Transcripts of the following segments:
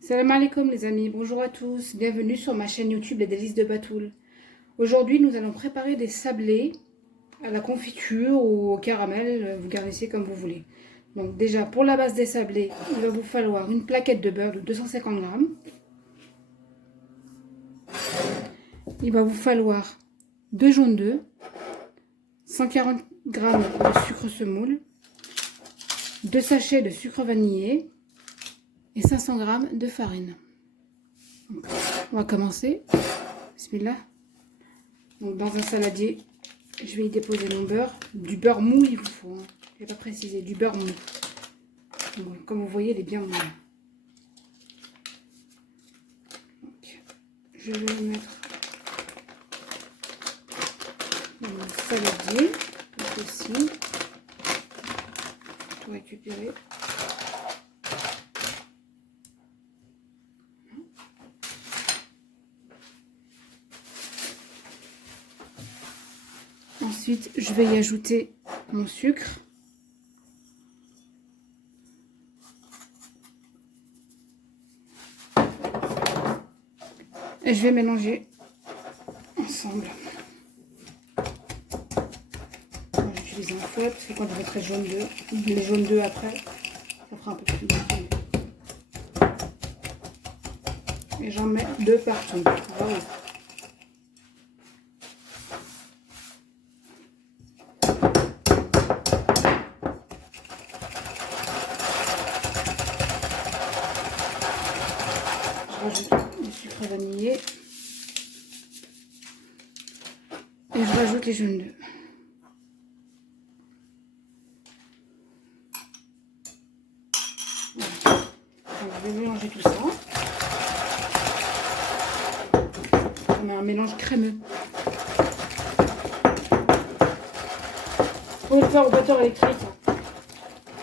Salam alaikum les amis, bonjour à tous, bienvenue sur ma chaîne YouTube Les Délices de Batoul. Aujourd'hui nous allons préparer des sablés à la confiture ou au caramel, vous garnissez comme vous voulez. Donc déjà pour la base des sablés, il va vous falloir une plaquette de beurre de 250 grammes. Il va vous falloir 2 jaunes d'œufs, 140 grammes de sucre semoule, 2 sachets de sucre vanillé et 500 grammes de farine. Donc, on va commencer. Bismillah. Donc dans un saladier, je vais y déposer mon beurre. Du beurre mou il vous faut, hein. Je n'ai pas précisé, du beurre mou. Donc, comme vous voyez, il est bien mou. Donc, je vais le mettre dans mon saladier. Donc ici, tout récupérer. Ensuite, je vais y ajouter mon sucre. Et je vais mélanger ensemble. J'utilise un fouet parce que quand je mettrai les jaunes d'œufs après, ça fera un peu plus de. Et j'en mets 2 partout. Voilà. Je rajoute du sucre vanillé et je rajoute les jaunes d'œufs. Voilà. Donc, je vais mélanger tout ça. On a un mélange crémeux. Vous pouvez le faire au batteur électrique.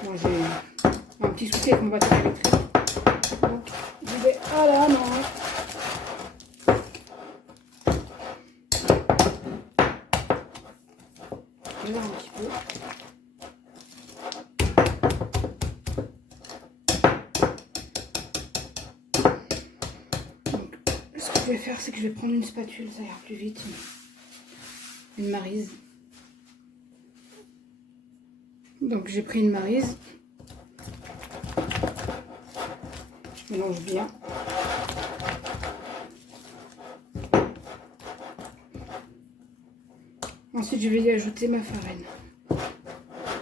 Moi j'ai un petit souci avec mon batteur électrique. Donc je vais à la main. Je vais voir un petit peu. Donc, ce que je vais faire, c'est que je vais prendre une spatule, ça ira plus vite. Une maryse. Donc j'ai pris une maryse. Je mélange bien. Ensuite, je vais y ajouter ma farine.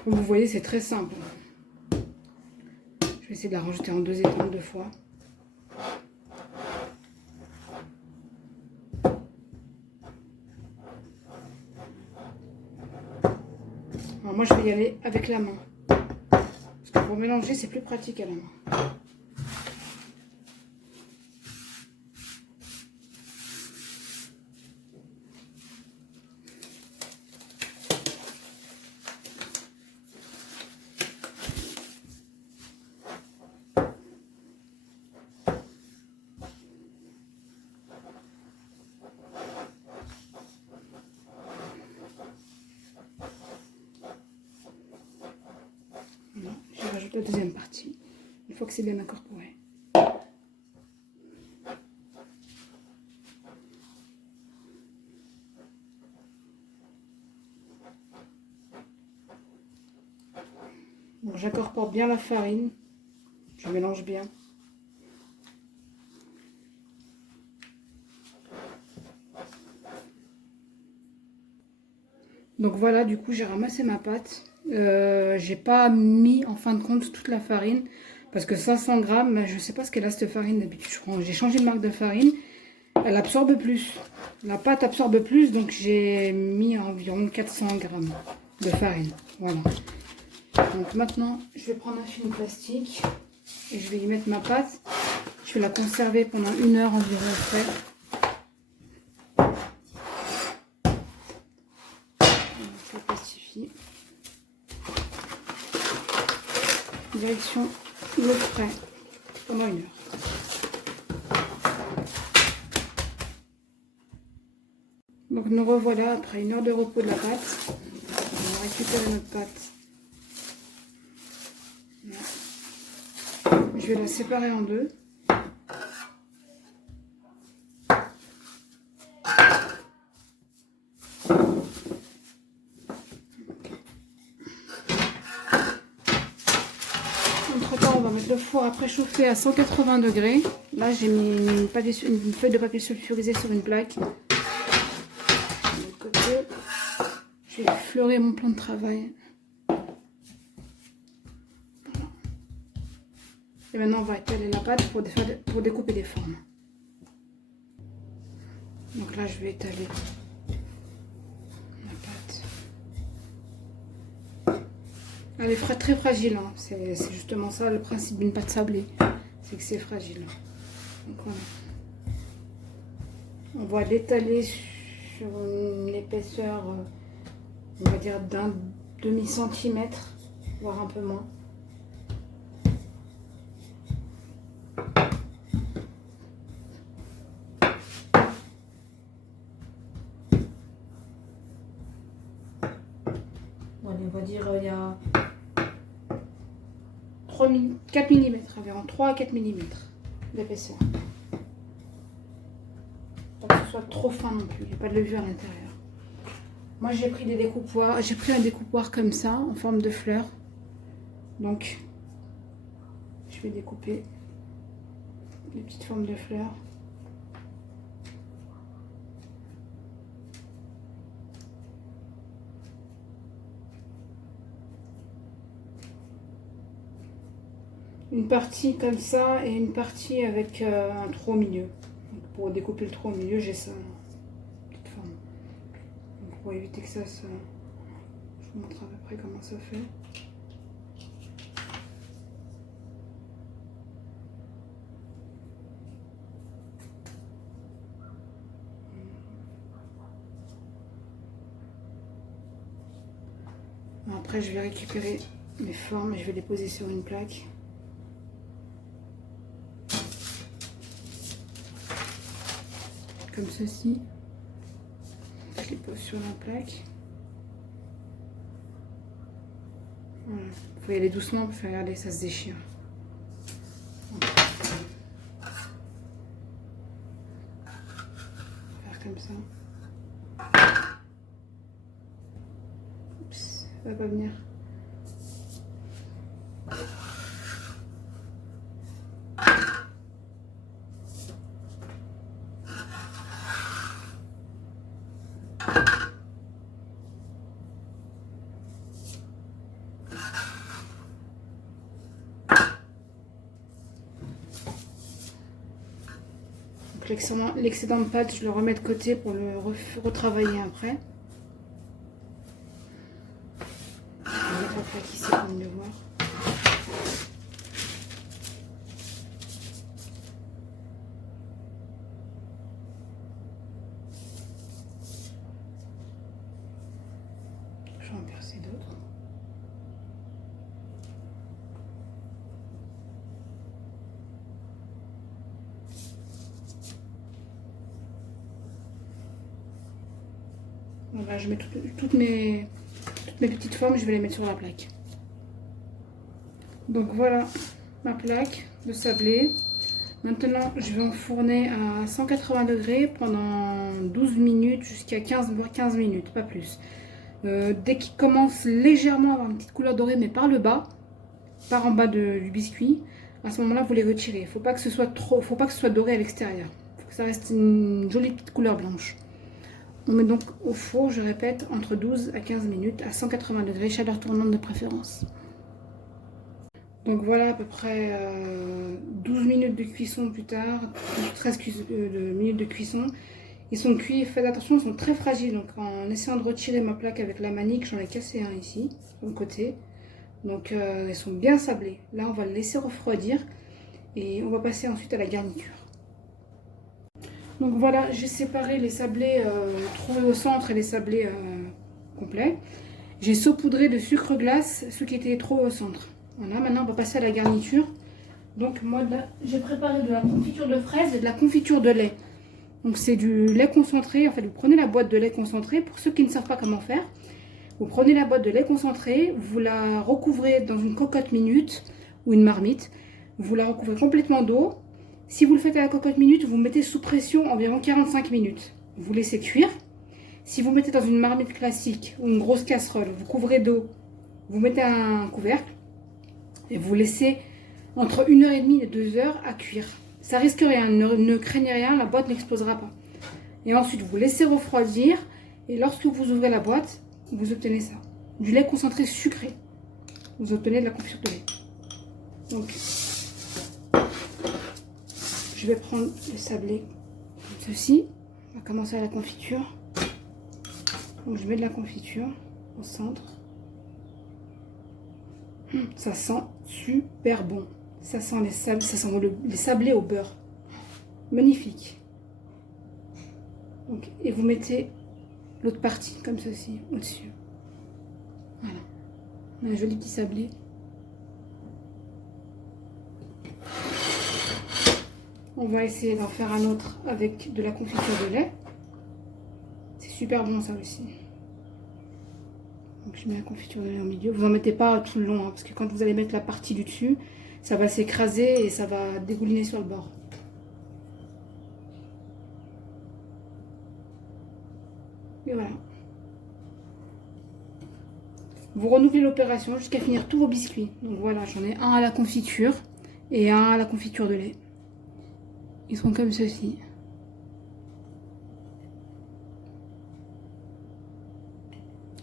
Comme vous voyez, c'est très simple. Je vais essayer de la rajouter en 2 étampes 2 fois. Alors moi, je vais y aller avec la main. Parce que pour mélanger, c'est plus pratique à la main. Je rajoute la deuxième partie, une fois que c'est bien incorporé. Bon, j'incorpore bien la farine, je mélange bien. Donc voilà, du coup j'ai ramassé ma pâte. J'ai pas mis en fin de compte toute la farine parce que 500 grammes, je sais pas ce qu'elle a cette farine d'habitude. J'ai changé de marque de farine, elle absorbe plus. La pâte absorbe plus, donc j'ai mis environ 400 grammes de farine. Voilà. Donc maintenant, je vais prendre un film plastique et je vais y mettre ma pâte. Je vais la conserver pendant 1 heure environ après. Je la plastifie. Direction l'eau frais pendant 1 heure. Donc nous revoilà après 1 heure de repos de la pâte. On va récupérer notre pâte. Voilà. Je vais la séparer en 2. va mettre le four à préchauffer à 180 degrés. Là, j'ai mis une feuille de papier sulfurisé sur une plaque. De l'autre côté, je vais fleurer mon plan de travail. Voilà. Et maintenant, on va étaler la pâte pour découper des formes. Donc là, je vais étaler la pâte. Elle est très fragile, hein. C'est justement ça le principe d'une pâte sablée, c'est que c'est fragile. Donc voilà. On va l'étaler sur une épaisseur, on va dire d'un demi-centimètre, voire un peu moins. Voilà, on va dire il y a 4 mm, environ 3 à 4 mm d'épaisseur. Pas que ce soit trop fin non plus, il n'y a pas de levure à l'intérieur. Moi j'ai pris des découpoirs, j'ai pris un découpoir comme ça, en forme de fleur. Donc je vais découper les petites formes de fleurs. Une partie comme ça et une partie avec un trou au milieu. Donc, pour découper le trou au milieu, j'ai ça, petite forme. Donc, pour éviter que ça se... Je vous montre à peu près comment ça fait. Après, je vais récupérer mes formes et je vais les poser sur une plaque. Comme ceci. Je les pose sur la plaque. Voilà. Il faut y aller doucement parce que regardez, ça se déchire. Faire comme ça. Oups, ça va pas venir. L'excédent de pâte, je le remets de côté pour le retravailler après. Je vais mettre la plaque ici pour mieux voir. Je vais en percer d'autres. Voilà, je mets toutes mes petites formes, je vais les mettre sur la plaque. Donc voilà ma plaque de sablé. Maintenant, je vais enfourner à 180 degrés pendant 12 minutes jusqu'à 15 minutes, pas plus. Dès qu'il commence légèrement à avoir une petite couleur dorée, mais par le bas, par en bas du biscuit, à ce moment-là, vous les retirez. Il ne faut pas que ce soit doré à l'extérieur. Il faut que ça reste une jolie petite couleur blanche. On met donc au four, je répète, entre 12 à 15 minutes à 180 degrés, chaleur tournante de préférence. Donc voilà à peu près 12 minutes de cuisson plus tard, 13 minutes de cuisson. Ils sont cuits, faites attention, ils sont très fragiles. Donc en essayant de retirer ma plaque avec la manique, j'en ai cassé un ici, sur le côté. Donc ils sont bien sablés. Là on va le laisser refroidir et on va passer ensuite à la garniture. Donc voilà, j'ai séparé les sablés trouvés au centre et les sablés complets. J'ai saupoudré de sucre glace ceux qui étaient trouvés au centre. Voilà, maintenant on va passer à la garniture. Donc moi j'ai préparé de la confiture de fraises et de la confiture de lait. Donc c'est du lait concentré. En fait, vous prenez la boîte de lait concentré. Pour ceux qui ne savent pas comment faire, vous prenez la boîte de lait concentré, vous la recouvrez dans une cocotte minute ou une marmite. Vous la recouvrez complètement d'eau. Si vous le faites à la cocotte minute, vous mettez sous pression environ 45 minutes. Vous laissez cuire. Si vous mettez dans une marmite classique ou une grosse casserole, vous couvrez d'eau, vous mettez un couvercle et vous laissez entre 1h30 et 2h à cuire. Ça risque rien, ne craignez rien, la boîte n'explosera pas. Et ensuite, vous laissez refroidir. Et lorsque vous ouvrez la boîte, vous obtenez ça. Du lait concentré sucré. Vous obtenez de la confiture de lait. Donc, je vais prendre le sablé comme ceci. On va commencer à la confiture. Donc, je mets de la confiture au centre. Ça sent super bon. Ça sent les sablés au beurre. Magnifique. Donc, et vous mettez l'autre partie comme ceci au-dessus. Voilà. On a un joli petit sablé. On va essayer d'en faire un autre avec de la confiture de lait. C'est super bon ça aussi. Donc je mets la confiture de lait au milieu. Vous n'en mettez pas tout le long, hein, parce que quand vous allez mettre la partie du dessus, ça va s'écraser et ça va dégouliner sur le bord. Et voilà. Vous renouvelez l'opération jusqu'à finir tous vos biscuits. Donc voilà, j'en ai un à la confiture et un à la confiture de lait. Ils sont comme ceci.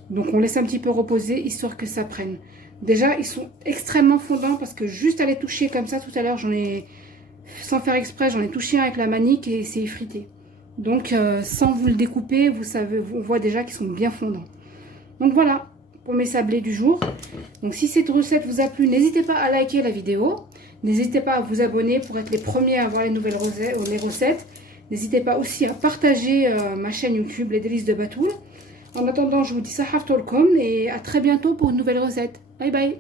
Donc on laisse un petit peu reposer histoire que ça prenne. Déjà, ils sont extrêmement fondants parce que juste à les toucher comme ça, tout à l'heure, sans faire exprès, j'en ai touché un avec la manique et c'est effrité. Donc sans vous le découper, vous savez, on voit déjà qu'ils sont bien fondants. Donc voilà pour mes sablés du jour. Donc si cette recette vous a plu, n'hésitez pas à liker la vidéo. N'hésitez pas à vous abonner pour être les premiers à voir les nouvelles recettes. N'hésitez pas aussi à partager ma chaîne YouTube Les Délices de Batoul. En attendant, je vous dis Sahaf Tolkom et à très bientôt pour une nouvelle recette. Bye bye.